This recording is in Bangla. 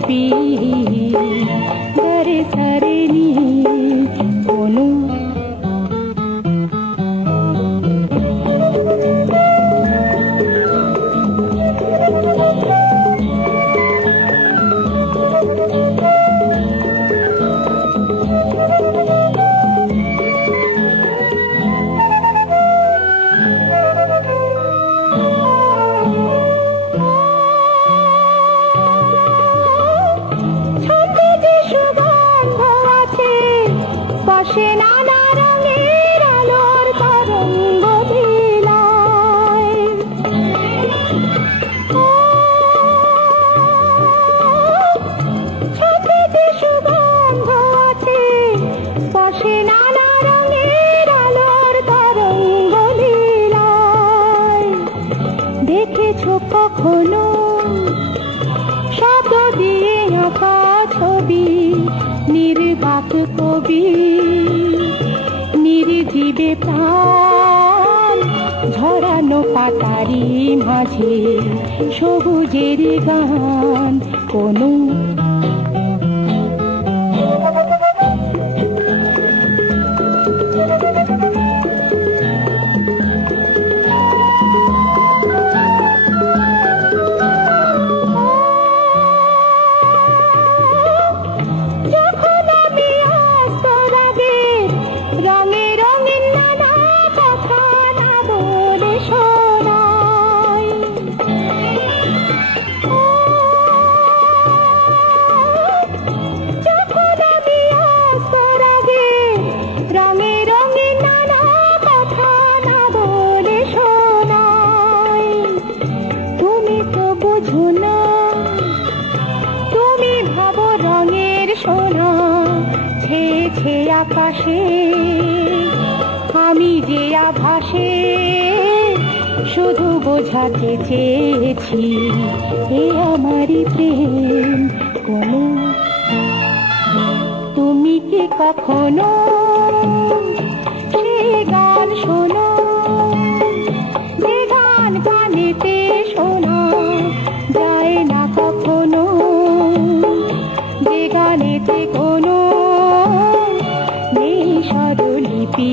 লিপি গরে সারে নি কোনো পাশে নানা রঙের আলোর তরঙ্গ বিলায় ছবিতে সুগন্ধ আছে পাশে নানা রঙের আলোর তরঙ্গ লীলায় দেখেছো কখনো শব্দ দিয়ে আঁকা ছবি নির্বাক কবি নির্জীবে প্রাণ ঝরানো পাতারি মাঝে সবুজের গান কোনো তুমি ভাবো রঙের সোনা ছেয়ে আকাশে আমি যে আভাসে শুধু বোঝাতে চেয়েছি এ আমারই প্রেম কোনো তুমি কি কখনো সে গান শোনো যে গান কানেতে শোনা যায় না কখনো যে গানেতে কোনো নেই স্বরলিপি